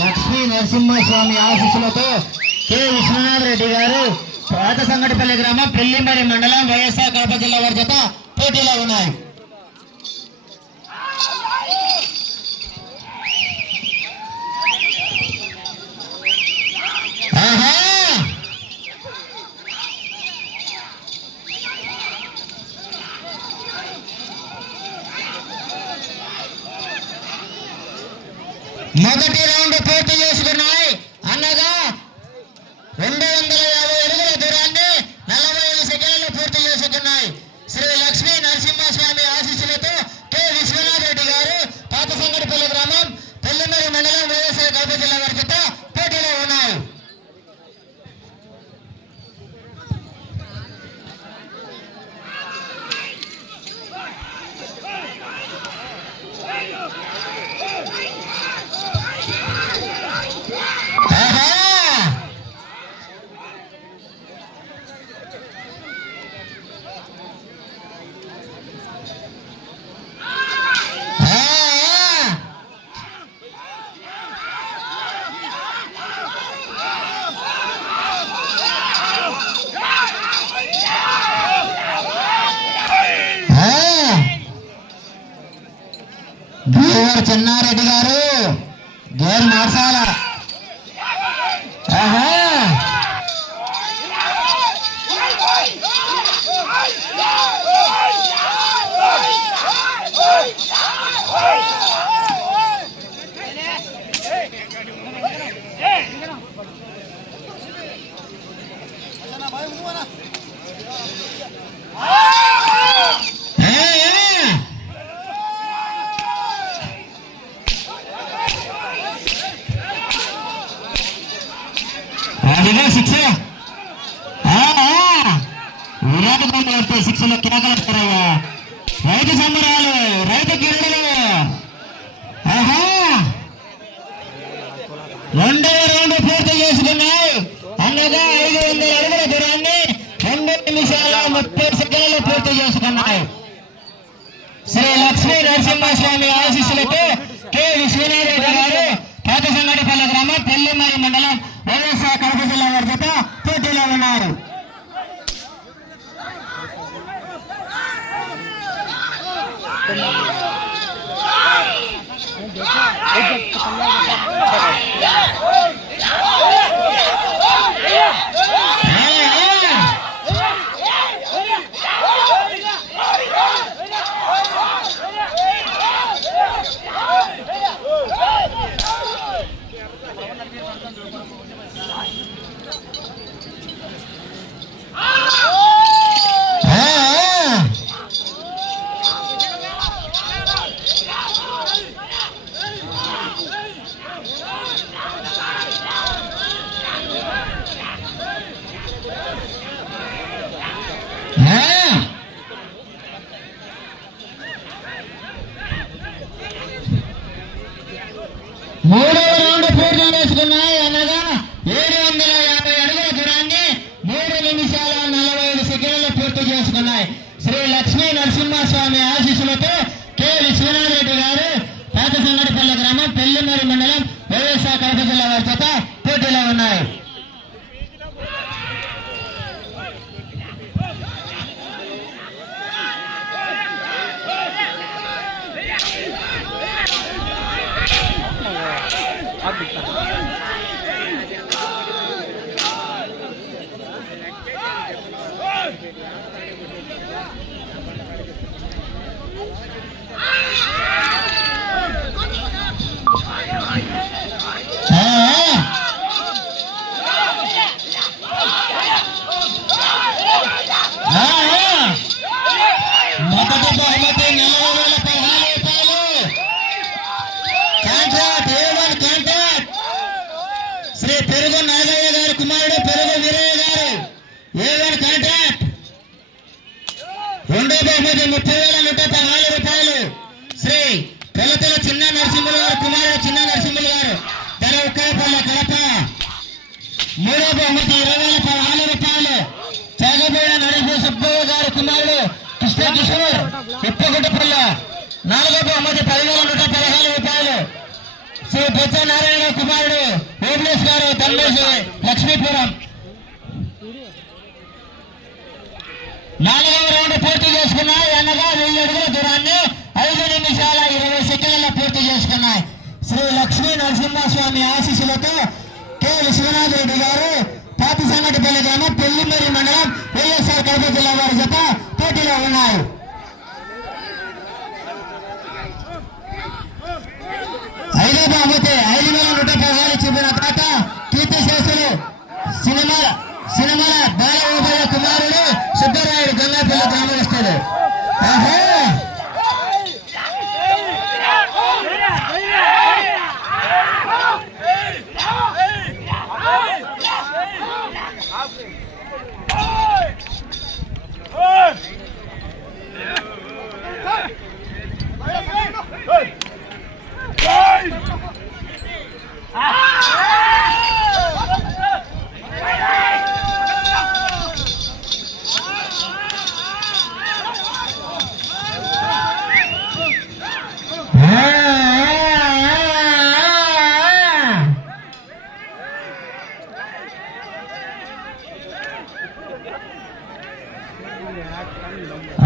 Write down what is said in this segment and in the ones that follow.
లక్ష్మీ నరసింహస్వామి ఆశీస్సులతో కె విశ్వనాథ్ రెడ్డి గారు పాత సంగటిపల్లి గ్రామం పెళ్లిమరి మండలం వైఎస్ఆర్ కడప జిల్లా వారి జత పోటీలో ఉన్నాయి. మొదటి రౌండ్ పూర్తి చేసుకున్నాయి అనగా 250 అడుగుల దూరాన్ని 45 సెకండ్లు పూర్తి చేసుకున్నాయి. శ్రీ లక్ష్మీ నరసింహస్వామి ఆశీస్సులతో కె విశ్వనాథ్ రెడ్డి గారు పాత సంగటిపల్లి గ్రామం పెళ్లిమరి మండలం వైఎస్ఆర్ కడప జిల్లా వారి జత పోటీలో ఉన్నాయి. చెన్నారెడ్డి గారు గేర్ మార్చాల. శిక్షలు కేకలెత్తారయ్యా. రైతు సంబరాలు, రైతు కిరణులు. రెండవ రౌండ్ పూర్తి చేసుకున్నాయి అనగా 500 అడుగుల దూరాన్ని 2 నిమిషాల 30 సెకండ్లు పూర్తి చేసుకున్నాయి. శ్రీ లక్ష్మీ నరసింహస్వామి ఆశీస్సులతో కె విశ్వనాథ్ రెడ్డి గారు పాత సంగటిపల్లి గ్రామం పెళ్లిమరి మండలం వైఎస్ఆర్ కడప జిల్లా వారి జత పోటీలో ఉన్నారు. మూడవ రౌండ్ పూర్తి చేసుకున్నాయి అనగా 750 అడుగుల దూరాన్ని 3 నిమిషాల 45 సెకండ్లు పూర్తి చేసుకున్నాయి. శ్రీ లక్ష్మీ నరసింహస్వామి ఆశీస్సులతో కె విశ్వనాథ్ రెడ్డి గారు పాత సంగటిపల్లి గ్రామం పెళ్లిమరి మండలం వైఎస్ఆర్ కడప జిల్లా వారి జత పోటీలో ఉన్నాయి. మొదటి బహుమతి 40,016 రూపాయలు. శ్రీ పెరుగు నాగయ్య గారి కుమారుడు పెరుగు వీరయ్య గారు A1 కాంట్రాక్ట్. రెండో బహుమతి 30,116 రూపాయలు. శ్రీ పెలతల చిన్న నరసింహులు గారు కుమారుడు చిన్న నరసింహులు గారు ఉక్కరపల్లి కడప. మూడో బహుమతి 20,016 రూపాయలు. చాగబోయిన నరేష్ సుబ్బయ్య గారి కుమారుడు కృష్ణ కిషోర్ ఇప్పగుట్టపల్లి. నాలుగో బహుమతి 10,116 రూపాయలు. శ్రీ బొత్స నారాయణ కుమారుడు ఓబ్లేష్ గారు తల్లేసి లక్ష్మీపురం. నాలుగవ రౌండ్ పూర్తి చేసుకున్నాయి అనగా 1000 అడుగుల దూరాన్ని 5 నిమిషాల 20 సెకండ్లలో పూర్తి చేసుకున్నాయి. శ్రీ లక్ష్మీ నరసింహస్వామి ఆశీస్సులతో కె విశ్వనాథ్ రెడ్డి గారు పాతిసంగటిపల్లి గ్రామం పెళ్లిమేరి మండలం వైఎస్ఆర్ కడప జిల్లా వారి జత పోటీలో ఉన్నాయి. ఐదో బహుమతి 5,116 చూపిన తాత కీర్తి శేషులు సినిమాల బాలగోపాల కుమారుడు సుబ్బరాయుడు గంగాపల్లి గ్రామస్తుడు.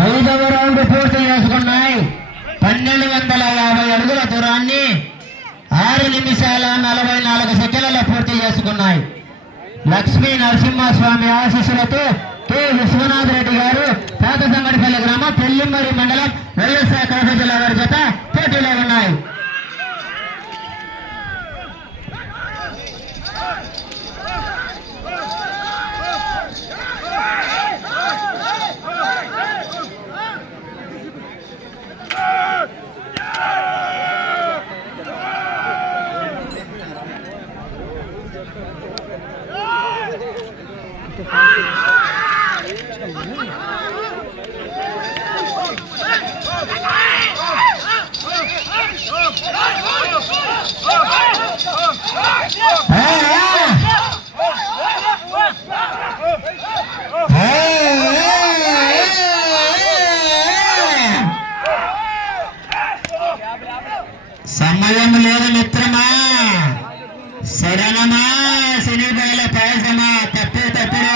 ఐదవ రౌండ్ పూర్తి చేసుకున్నాయి. 1,250 అడుగుల దూరాన్ని 6 నిమిషాల 44 సెకండ్లలో పూర్తి చేసుకున్నాయి. లక్ష్మీ నరసింహస్వామి ఆశీస్సులతో కె విశ్వనాథ్ రెడ్డి గారు పాతసంగటిపల్లి గ్రామం పెళ్లిమరి మండలం వైఎస్ఆర్ కడప జిల్లా వారి జత పోటీలో ఉన్నాయి. సమయం లేదు మిత్రమా, సడనమా శనిపాయల పాయసమా, తప్పుడు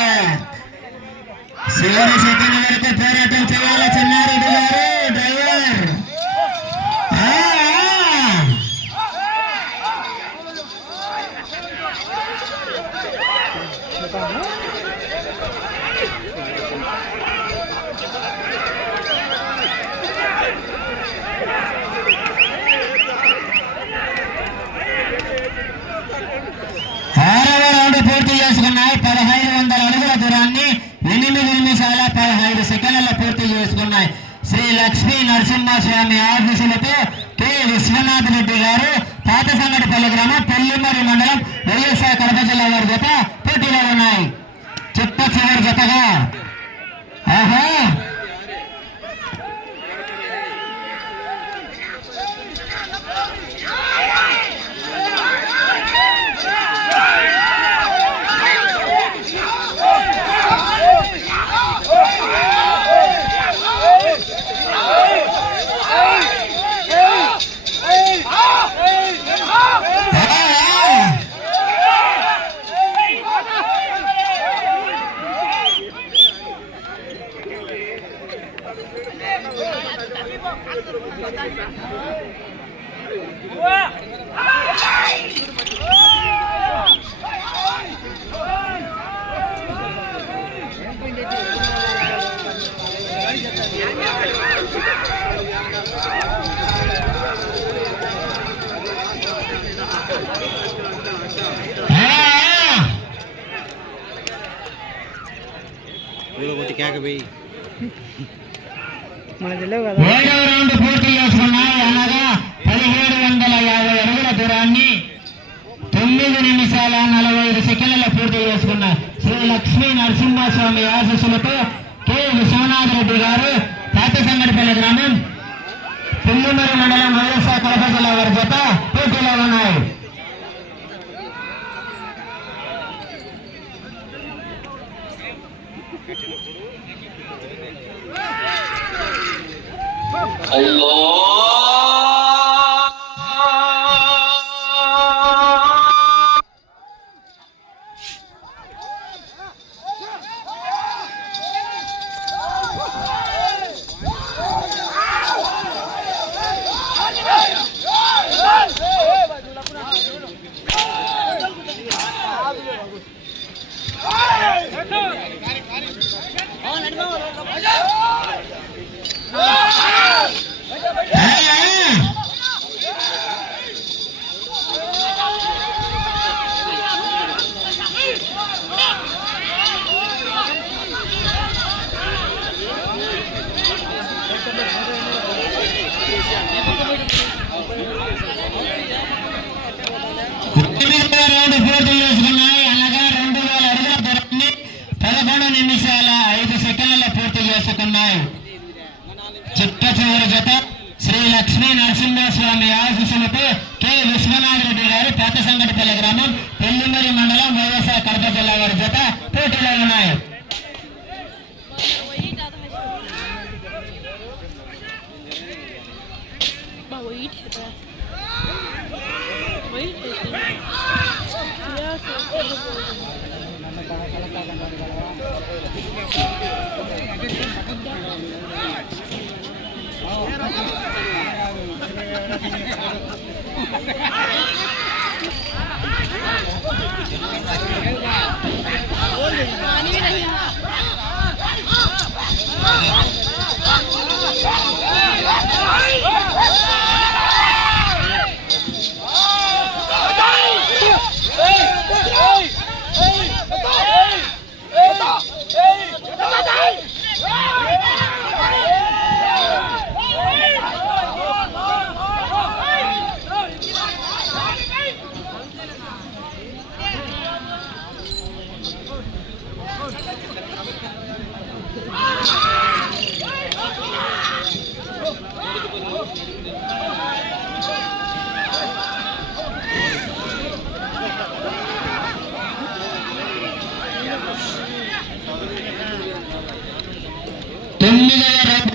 చివరి సెకండ్ వరకు పోరాటం చేయాలి. చెన్నారెడ్డి గారు డ్రైవర్. ఆరవ రౌండ్ పూర్తి చేసుకున్నాయి. 1,500 అడుగుల దూరాన్ని 8 నిమిషాల 15 సెకండ్లలో పూర్తి చేసుకున్నాయి. శ్రీ లక్ష్మీ నరసింహస్వామి ఆశీస్సులతో కె విశ్వనాథ్ రెడ్డి గారు పాతసంగటిపల్లి గ్రామం పెళ్లిమరి మండలం వైఎస్ఆర్ కడప జిల్లా వారి జత పోటీలో ఉన్నాయి. చిట్ట చివరి జతగా ఏడవ రౌండ్ పూర్తి చేసుకున్నాయి. అనగా 1750 అడుగుల దూరాన్ని 9 నిమిషాల 45 సెకండ్లలో పూర్తి చేసుకున్నారు. శ్రీ లక్ష్మీ నరసింహస్వామి ఆశీస్సులతో కె విశ్వనాథ్ రెడ్డి గారు పాతసంగడిపల్లి గ్రామం పుల్లిమరి మండలం వైఎస్ఆర్ కడప జిల్లా వారి జత పోటీలో ఉన్నాయి. చిట్ట చివరి జత శ్రీ లక్ష్మీ నరసింహస్వామి ఆశీస్సులతో కె విశ్వనాథ్ రెడ్డి గారు పాతసంగడిపల్లి గ్రామం పెళ్లిమరి మండలం వైఎస్ఆర్ కడప జిల్లా వారి జత పోటీలో ఉన్నాయి.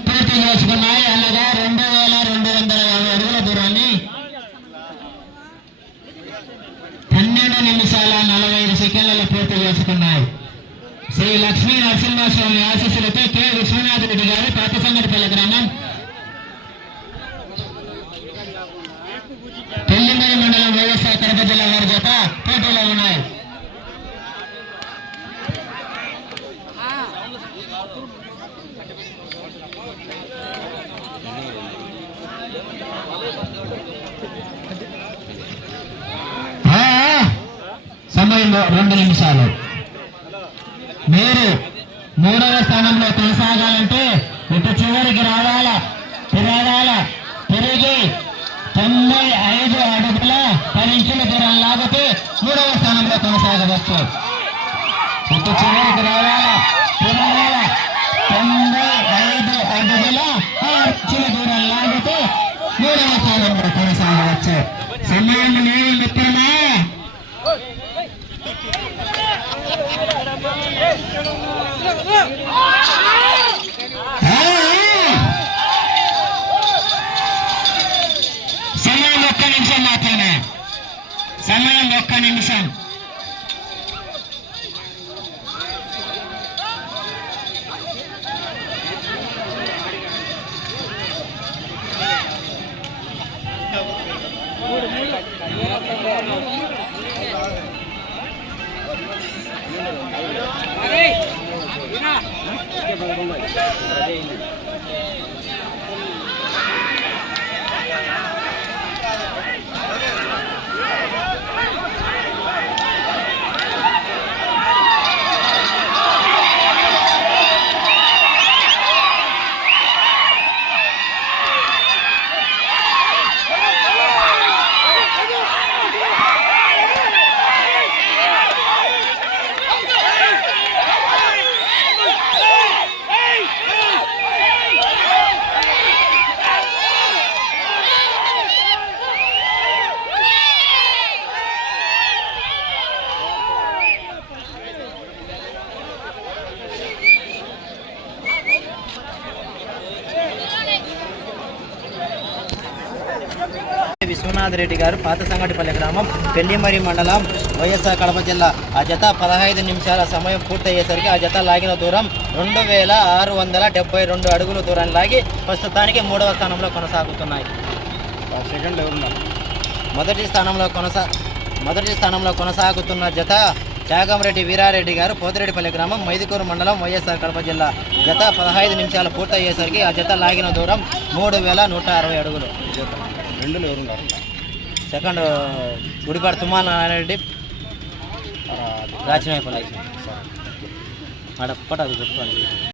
పూర్తి చేసుకున్నాయి. అనగా 2250 అడుగుల దూరాన్ని 12 నిమిషాల 45 సెకండ్లలో పూర్తి చేసుకున్నాయి. శ్రీ లక్ష్మీ నరసింహస్వామి ఆశీస్సులతో కె విశ్వనాథ్ రెడ్డి గారు పాతసంగడిపల్లి గ్రామం పెళ్లిమరి మండలం వైఎస్ఆర్ కడప జిల్లా వారి జత పోటీలో ఉన్నాయి. సమయం 2 నిమిషాలు. మీరు 3వ స్థానంలో కొనసాగాలంటే ఇటు చివరికి రావాలా, తిరిగి 95 అడుగుల 10 ఇంచుల దూరం లాగితే 3వ స్థానంలో కొనసాగవచ్చు. ఇటు చివరికి రావాలా, 95 అడుగుల 6 ఇంచుల దూరం లాగితే 3వ స్థానంలో కొనసాగవచ్చు. సమయం లేదు మిత్రమా. సమయం 1 నిమిషం మాత్రమే. సమయం 1 నిమిషం. విశ్వనాథ్ రెడ్డి గారు పాత సంగటిపల్లి గ్రామం పెళ్లిమరి మండలం వైఎస్ఆర్ కడప జిల్లా. ఆ జత 15 నిమిషాల సమయం పూర్తయ్యేసరికి ఆ జత లాగిన దూరం 2672 అడుగుల దూరాన్ని లాగి ప్రస్తుతానికి 3వ స్థానంలో కొనసాగుతున్నాయి. మొదటి స్థానంలో కొనసాగుతున్న జత త్యాగంరెడ్డి వీరారెడ్డి గారు పోతిరెడ్డిపల్లి గ్రామం మైదుకూరు మండలం వైఎస్ఆర్ కడప జిల్లా. జత 15 నిమిషాలు పూర్తయ్యేసరికి ఆ జత లాగిన దూరం 3160 అడుగులు. సెకండ్ గుడిపాడు తుమ్మల నారాయణరెడ్డి రాచినాయపల్లి. అది గుర్తుపండి.